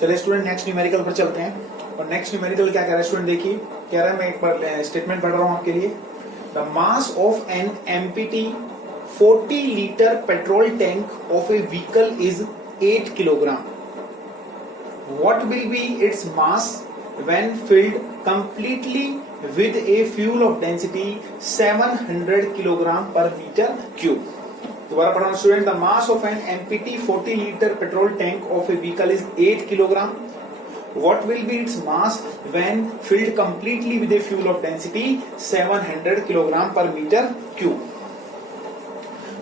चलिए student next numerical पर चलते हैं। और नेक्स्ट न्यूमेरिकल क्या कह रहा है स्टूडेंट, देखिए कह रहा है, मैं एक बार स्टेटमेंट पढ़ रहा हूं आपके लिए। The mass of an empty 40 litre petrol tank of a vehicle is 8 kilogram. What will be its mass when filled completely with a fuel of density 700 kilogram per meter cube? दोबारा पढ़ा student. The mass of an empty 40 litre petrol tank of a vehicle is 8 kilogram. What will be its mass when filled completely with a fuel of density 700 kilogram per meter cube?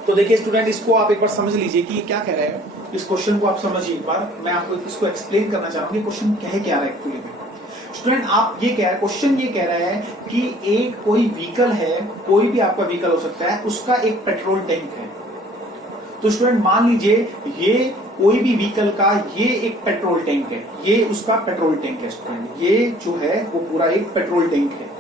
तो देखिए student, इसको आप एक बार समझ लीजिए कि ये क्या कह रहा है। इस क्वेश्चन को आप समझिए एक बार। मैं आपको इसको एक्सप्लेन करना चाह रहा हूँ कि क्वेश्चन कह क्या रहा है एक्चुअली में। स्टूडेंट आप ये कह रहा है, क्वेश्चन ये कह रहा है कि एक कोई व्हीकल है, कोई भी आपका व्हीकल हो सकता है, उसका एक पेट्रोल टैंक है। तो स्टूडेंट मान लीजिए ये कोई भी व्हीकल का ये एक पेट्रोल टैंक है, ये उसका पेट्रोल टैंक है स्टूडेंट। ये जो है वो पूरा एक पेट्रोल टैंक है।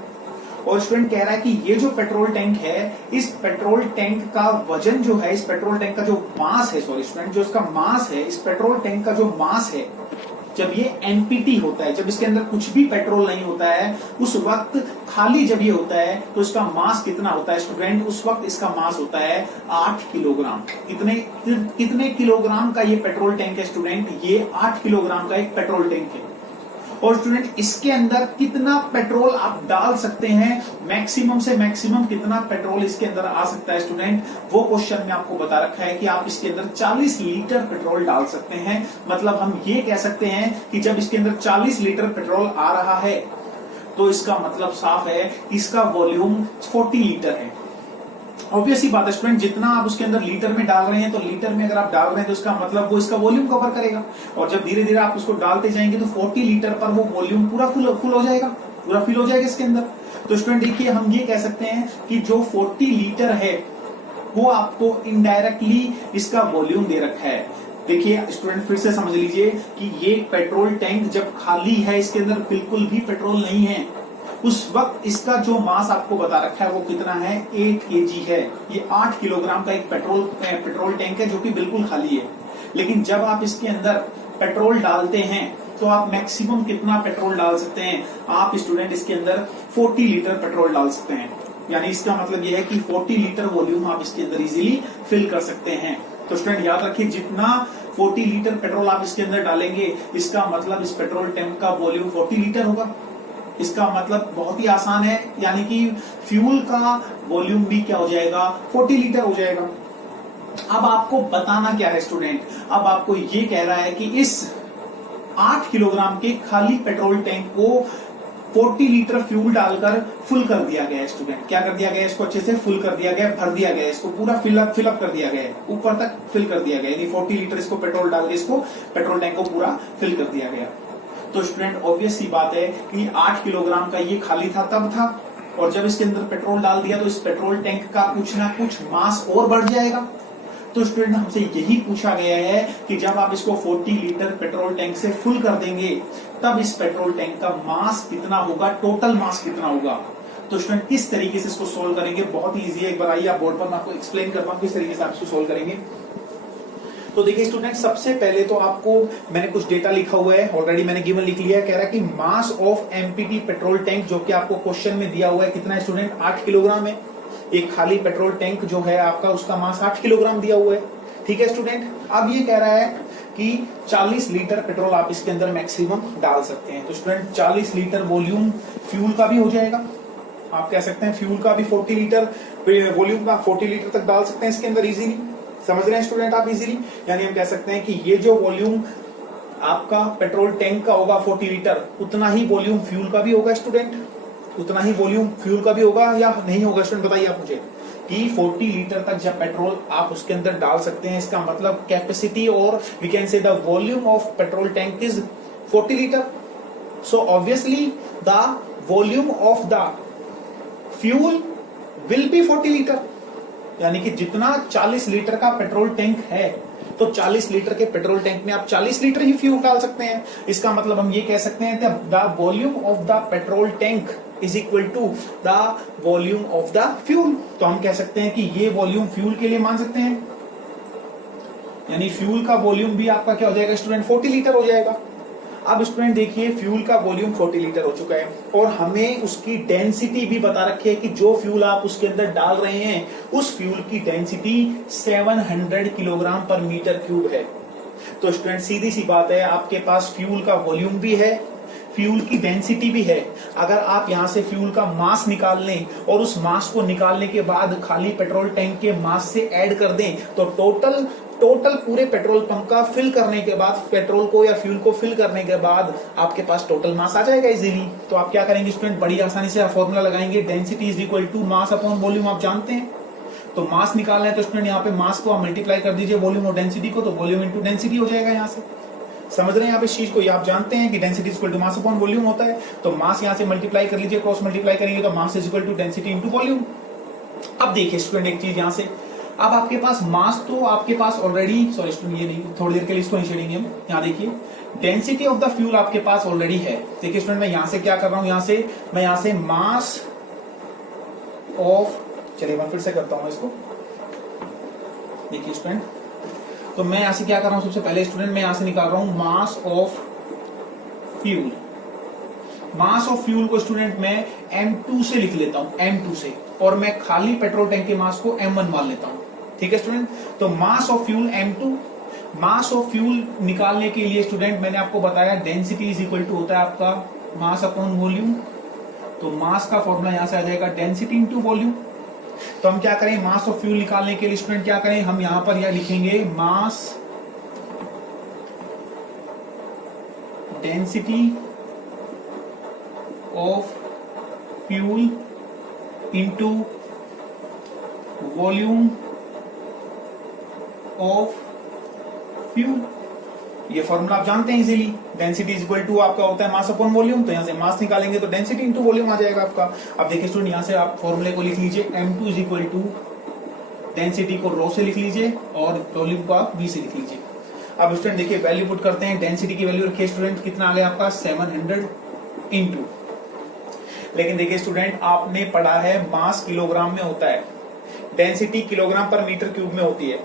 और स्टूडेंट कह रहा है कि ये जो पेट्रोल टैंक है, इस पेट्रोल टैंक का वजन जो है, इस पेट्रोल टैंक का जो मास है, सॉरी स्टूडेंट, जो इसका मास है, इस पेट्रोल टैंक का जो मास है, जब ये एनपीटी होता है, जब इसके अंदर कुछ भी पेट्रोल नहीं होता है, उस वक्त खाली जब ये होता है तो इसका मास कितना होता है स्टूडेंट? उस वक्त इसका मास होता है 8 किलोग्राम। कितने किलोग्राम का ये पेट्रोल टैंक है स्टूडेंट? ये 8 किलोग्राम का एक पेट्रोल टैंक है। और स्टूडेंट इसके अंदर कितना पेट्रोल आप डाल सकते हैं, मैक्सिमम से मैक्सिमम कितना पेट्रोल इसके अंदर आ सकता है स्टूडेंट? वो क्वेश्चन में आपको बता रखा है कि आप इसके अंदर 40 लीटर पेट्रोल डाल सकते हैं। मतलब हम ये कह सकते हैं कि जब इसके अंदर 40 लीटर पेट्रोल आ रहा है तो इसका मतलब साफ है, इसका वॉल्यूम 40 लीटर है। ऑब्वियस ही बात है स्टूडेंट, जितना आप उसके अंदर लीटर में डाल रहे हैं, तो लीटर में अगर आप डाल रहे हैं तो इसका मतलब वो इसका वॉल्यूम कवर करेगा। और जब धीरे धीरे आप उसको डालते जाएंगे तो 40 लीटर पर वो वॉल्यूम पूरा फुल हो जाएगा, पूरा फिल हो जाएगा इसके अंदर। तो स्टूडेंट देखिए, हम ये कह सकते हैं कि जो 40 लीटर है वो आपको इनडायरेक्टली इसका वॉल्यूम दे रखा है। देखिए स्टूडेंट फिर से समझ लीजिए कि ये पेट्रोल टैंक जब खाली है, इसके अंदर बिल्कुल भी पेट्रोल नहीं है, उस वक्त इसका जो मास आपको बता रखा है वो कितना है? 8 केजी है। ये 8 किलोग्राम का एक पेट्रोल टैंक है जो कि बिल्कुल खाली है। लेकिन जब आप इसके अंदर पेट्रोल डालते हैं तो आप मैक्सिमम कितना पेट्रोल डाल सकते हैं? आप स्टूडेंट इसके अंदर 40 लीटर पेट्रोल डाल सकते हैं। यानी इसका मतलब यह है कि 40 लीटर वॉल्यूम आप इसके अंदर इजीली फिल कर सकते हैं। तो स्टूडेंट याद रखिए, जितना 40 लीटर पेट्रोल आप इसके अंदर डालेंगे, इसका मतलब इस पेट्रोल टैंक का वॉल्यूम 40 लीटर होगा। इसका मतलब बहुत ही आसान है, यानी कि फ्यूल का वॉल्यूम भी क्या हो जाएगा? 40 लीटर हो जाएगा। अब आपको बताना क्या है स्टूडेंट? अब आपको ये कह रहा है कि इस 8 किलोग्राम के खाली पेट्रोल टैंक को 40 लीटर फ्यूल डालकर फुल कर दिया गया है स्टूडेंट। क्या कर दिया गया? इसको अच्छे से फुल कर दिया गया, भर दिया गया, इसको पूरा फिलअप कर दिया गया है, ऊपर तक फिल कर दिया गया। यानी 40 लीटर इसको पेट्रोल डाल के इसको पेट्रोल टैंक को पूरा फिल कर दिया गया। तो स्टूडेंट ऑब्वियस सी बात है कि 8 किलोग्राम का ये खाली था तब था, और जब इसके अंदर पेट्रोल डाल दिया तो इस पेट्रोल टैंक का कुछ ना कुछ मास और बढ़ जाएगा। तो स्टूडेंट हमसे यही पूछा गया है कि जब आप इसको 40 लीटर पेट्रोल टैंक से फुल कर देंगे तब इस पेट्रोल टैंक का मास कितना होगा, टोटल मास कितना होगा। तो स्टूडेंट किस तरीके से इसको सोल्व करेंगे? बहुत ही ईजी है। एक बार आइए आप बोर्ड पर, मैं आपको एक्सप्लेन करता हूं किस तरीके से आप इसको सोल्व करेंगे। तो देखिए स्टूडेंट, सबसे पहले तो आपको मैंने कुछ डेटा लिखा हुआ है, ऑलरेडी मैंने गिवन लिख लिया है। कह रहा है कि mass of empty petrol tank, जो कि आपको क्वेश्चन में दिया हुआ है, कितना है स्टूडेंट? 8 किलोग्राम है। एक खाली पेट्रोल टैंक जो है आपका, उसका मास 8 किलोग्राम दिया हुआ है। ठीक है स्टूडेंट। अब ये कह रहा है कि 40 लीटर पेट्रोल आप इसके अंदर मैक्सिमम डाल सकते हैं। तो स्टूडेंट 40 लीटर वॉल्यूम फ्यूल का भी हो जाएगा। आप कह सकते हैं फ्यूल का भी 40 लीटर वॉल्यूम का 40 लीटर तक डाल सकते हैं इसके अंदर इजीली। समझ रहे हैं स्टूडेंट आप इजीली? यानी हम कह सकते हैं कि ये जो वॉल्यूम आपका पेट्रोल टैंक का होगा 40 लीटर, उतना ही वॉल्यूम फ्यूल का भी होगा स्टूडेंट। उतना ही वॉल्यूम फ्यूल का भी होगा या नहीं होगा स्टूडेंट? बताइए आप मुझे कि 40 लीटर तक जब पेट्रोल आप उसके अंदर डाल सकते हैं, इसका मतलब कैपेसिटी और we can say the volume of petrol tank is 40 litre. So obviously the volume of the fuel will be 40 litre. यानी कि जितना 40 लीटर का पेट्रोल टैंक है, तो 40 लीटर के पेट्रोल टैंक में आप 40 लीटर ही फ्यूल डाल सकते हैं। इसका मतलब हम ये कह सकते हैं कि the volume of the petrol tank is equal to the volume of the fuel. तो हम कह सकते हैं कि ये वॉल्यूम फ्यूल के लिए मान सकते हैं, यानी फ्यूल का वॉल्यूम भी आपका क्या हो जाएगा स्टूडेंट? 40 लीटर हो जाएगा। अब स्टूडेंट देखिए फ्यूल का वॉल्यूम 40 लीटर हो चुका है और हमें उसकी डेंसिटी भी बता रखी है कि जो फ्यूल आप उसके अंदर डाल रहे हैं उस फ्यूल की डेंसिटी 700 किलोग्राम पर मीटर क्यूब है। तो स्टूडेंट सीधी सी बात है, आपके पास फ्यूल का वॉल्यूम भी है, फ्यूल की डेंसिटी भी है। अगर आप यहां से फ्यूल का मास निकाल लें और उस मास को निकालने के बाद खाली पेट्रोल टैंक के मास से ऐड कर दें तो टोटल पूरे पेट्रोल पंप का फिल करने के बाद, पेट्रोल को या फ्यूल को फिल करने के बाद आपके पास टोटल मास आ जाएगा इजीली। तो आप क्या करेंगे स्टूडेंट, बड़ी आसानी से आप फॉर्मूला लगाएंगे, density is equal to mass upon volume. आप जानते हैं तो मास निकालना है तो स्टूडेंट यहाँ पे मास को आप मल्टीप्लाई कर दीजिए वॉल्यूम और डेंसिटी को, तो वॉल्यूम इंटू डेंसिटी हो जाएगा। यहाँ से समझ रहे हैं आप इस चीज को, ये आप जानते हैं कि density is equal to mass upon volume होता है। तो मास यहाँ से मल्टीप्लाई कर लीजिए, क्रॉस मल्टीप्लाई करेंगे तो mass is equal to density into volume. अब देखिए स्टूडेंट एक चीज यहाँ से, अब आपके पास मास तो आपके पास ऑलरेडी, सॉरी स्टूडेंट ये नहीं, थोड़ी देर के लिए इसको नहीं छेड़ेंगे हम। यहाँ देखिए डेंसिटी ऑफ द फ्यूल आपके पास ऑलरेडी है। देखिए स्टूडेंट मैं यहाँ से क्या कर रहा हूँ, मैं यहाँ से मास ऑफ, चलिए मैं फिर से करता हूँ इसको। देखिए स्टूडेंट, तो मैं यहां से क्या कर रहा हूं, सबसे पहले स्टूडेंट मैं यहां से निकाल रहा हूं mass of fuel. Mass of fuel को स्टूडेंट मैं M2 से लिख लेता हूं, M2 से, और मैं खाली पेट्रोल टैंक के मास को M1 मान लेता हूं। ठीक है स्टूडेंट, तो mass of fuel M2। Mass of fuel निकालने के लिए स्टूडेंट मैंने आपको बताया डेंसिटी इज इक्वल टू होता है आपका मास अपॉन वॉल्यूम। तो मास का फॉर्मूला यहां से आ जाएगा डेंसिटी इंटू वॉल्यूम। तो हम क्या करें, मास ऑफ फ्यूल निकालने के लिए स्टूडेंट क्या करें, हम यहां पर यह लिखेंगे mass density of fuel into volume of fuel. ये फॉर्मूला आप जानते हैं easily, density is equal to आपका होता है मास अपॉन वॉल्यूम। तो यहां से मास निकालेंगे तो डेंसिटी इंटू वॉल्यूम आ जाएगा आपका। अब देखिए स्टूडेंट यहां से आप फॉर्मूले को लिख लीजिए, M2 is equal to density को रो से लिख लीजिए और वॉल्यूम को आप V से लिख लीजिए। अब स्टूडेंट देखिए वैल्यू पुट करते हैं, डेंसिटी की वैल्यू रखिए स्टूडेंट, कितना आ गया आपका 700 इंटू, लेकिन देखिए स्टूडेंट आपने पढ़ा है मास किलोग्राम में होता है, डेंसिटी किलोग्राम पर मीटर क्यूब में होती है।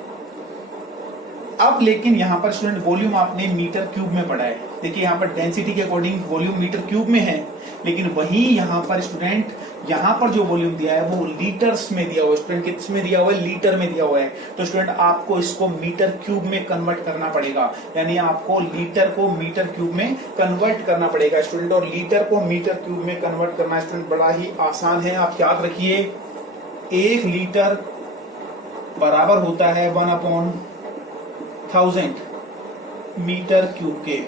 अब लेकिन यहाँ पर स्टूडेंट वॉल्यूम आपने मीटर क्यूब में पढ़ा है। देखिए यहाँ पर डेंसिटी के अकॉर्डिंग वॉल्यूम मीटर क्यूब में है, लेकिन वही यहाँ पर स्टूडेंट यहाँ पर जो वॉल्यूम दिया है वो लीटर्स में दिया हुआ है। स्टूडेंट किस में दिया हुआ है, लीटर में दिया हुआ है। तो स्टूडेंट आपको इसको मीटर क्यूब में कन्वर्ट करना पड़ेगा, यानी आपको लीटर को मीटर क्यूब में कन्वर्ट करना पड़ेगा स्टूडेंट। और लीटर को मीटर क्यूब में कन्वर्ट करना स्टूडेंट बड़ा ही आसान है, आप याद रखिए 1 लीटर बराबर होता है 1/1000 मीटर क्यूब के।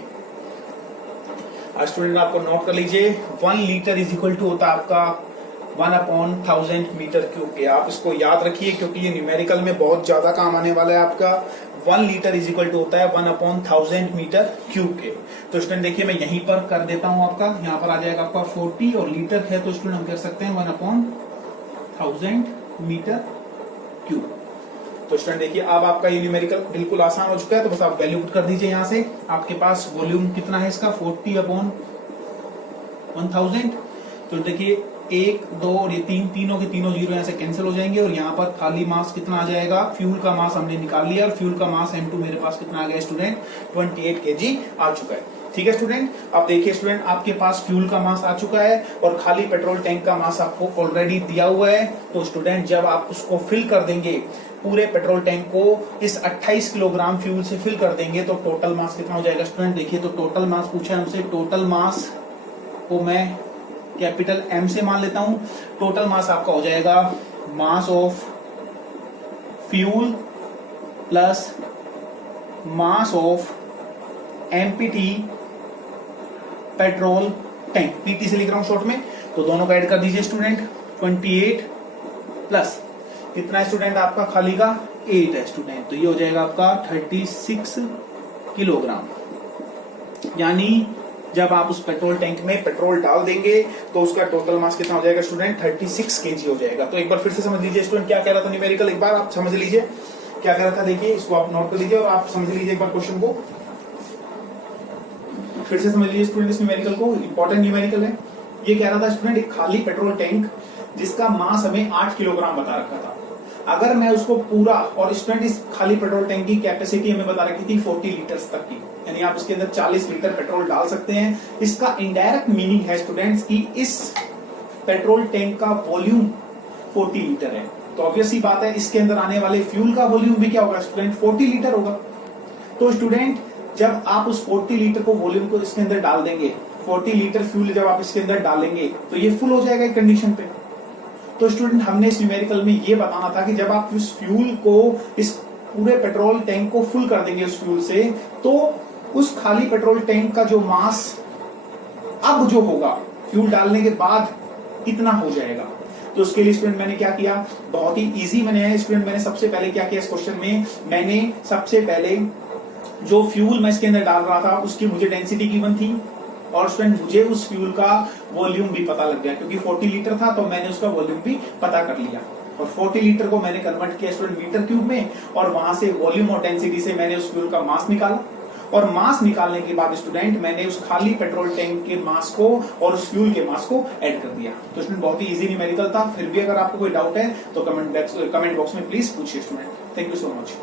स्टूडेंट आपको नोट कर लीजिए 1 लीटर इज इक्वल टू होता है आपका 1/1000 मीटर क्यूब के। आप इसको याद रखिए क्योंकि ये न्यूमेरिकल में बहुत ज्यादा काम आने वाला है आपका। 1 लीटर इज इक्वल टू होता है 1/1000 मीटर क्यूब के। तो स्टूडेंट देखिए मैं यहीं पर कर देता हूं आपका, यहाँ पर आ जाएगा आपका 40 और लीटर है तो स्टूडेंट हम कर सकते हैं 1/1000 मीटर क्यूब। तो स्टूडेंट देखिए अब आपका ये न्यूमेरिकल बिल्कुल आसान हो चुका है। तो बस आप वैल्यू पुट कर दीजिए यहाँ से, आपके पास वॉल्यूम कितना है इसका 40/1000। तो देखिए 1, 2 और ये तीनों के तीनों जीरो यहाँ से कैंसिल हो जाएंगे और यहाँ पर खाली मास कितना आ जाएगा, फ्यूल का मास हमने निकाल लिया और फ्यूल का मास M2 मेरे पास कितना आ गया स्टूडेंट 28 kg आ चुका है। ठीक है स्टूडेंट, अब देखिए स्टूडेंट आपके पास फ्यूल का मास आ चुका है और खाली पेट्रोल टैंक का मास आपको ऑलरेडी दिया हुआ है। तो स्टूडेंट जब आप उसको फिल कर देंगे, पूरे पेट्रोल टैंक को इस 28 किलोग्राम फ्यूल से फिल कर देंगे तो टोटल मास कितना हो जाएगा स्टूडेंट। देखिए तो टोटल मास पूछा है हमसे, टोटल मास को मैं कैपिटल M से मान लेता हूं। टोटल मास आपका हो जाएगा mass of fuel plus mass of empty petrol tank, PT से लिख रहा हूं शॉर्ट में, तो दोनों का ऐड कर दीजिए स्टूडेंट 28 प्लस कितना है स्टूडेंट आपका खाली का 8 है स्टूडेंट, तो ये हो जाएगा आपका 36 किलोग्राम। यानी जब आप उस पेट्रोल टैंक में पेट्रोल डाल देंगे तो उसका टोटल मास कितना हो जाएगा स्टूडेंट 36 kg हो जाएगा। तो एक बार फिर से समझ लीजिए स्टूडेंट क्या कह रहा था न्यूमेरिकल, एक बार आप समझ लीजिए क्या कह रहा था। देखिए इसको आप नोट कर लीजिए और आप समझ लीजिए एक बार क्वेश्चन को, फिर से समझ लीजिए स्टूडेंट इस न्यूमेरिकल को, इंपॉर्टेंट न्यूमेरिकल है। ये कह रहा था स्टूडेंट एक खाली पेट्रोल टैंक जिसका मास हमें 8 किलोग्राम बता रखा था, अगर मैं उसको पूरा, और स्टूडेंट इस खाली पेट्रोल टैंक की कैपेसिटी हमें बता रखी थी 40 लीटर्स तक की, यानी आप इसके अंदर 40 लीटर पेट्रोल डाल सकते हैं। इसका इनडायरेक्ट मीनिंग है स्टूडेंट्स कि इस पेट्रोल टैंक का वॉल्यूम 40 लीटर है। तो ऑब्वियस ही बात है इसके अंदर आने वाले फ्यूल का वॉल्यूम भी क्या होगा स्टूडेंट, 40 लीटर होगा। तो स्टूडेंट जब आप उस 40 लीटर को वॉल्यूम को इसके अंदर डाल देंगे, 40 लीटर फ्यूल जब आप इसके अंदर डालेंगे तो ये फुल हो जाएगा कंडीशन पे। तो स्टूडेंट हमने इस न्यूमेरिकल में ये बताना था कि जब आप इस फ्यूल को, इस पूरे पेट्रोल टैंक को फुल कर देंगे उस फ्यूल से, तो उस खाली पेट्रोल टैंक का जो मास अब जो होगा फ्यूल डालने के बाद इतना हो जाएगा। तो उसके लिए स्टूडेंट मैंने क्या किया, बहुत ही इजी मैंने स्टूडेंट मैंने सबसे पहले क्या किया इस क्वेश्चन में, मैंने सबसे पहले जो फ्यूल मैं इसके अंदर डाल रहा था उसकी मुझे डेंसिटी गिवन थी और स्टूडेंट मुझे उस फ्यूल का वॉल्यूम भी पता लग गया क्योंकि 40 लीटर था तो मैंने उसका वॉल्यूम भी पता कर लिया और 40 लीटर को मैंने कन्वर्ट किया स्टूडेंट मीटर क्यूब में और वहां से वॉल्यूम और डेंसिटी से मैंने उस फ्यूल का मास निकाला और मास निकालने के बाद स्टूडेंट मैंने उस खाली पेट्रोल टैंक के मास को और उस फ्यूल के मास को ऐड कर दिया। तो स्टूडेंट बहुत ही इजी न्यूमेरिकल था। फिर भी अगर आपको कोई डाउट है तो कमेंट बॉक्स में प्लीज पूछिए student. Thank you so much.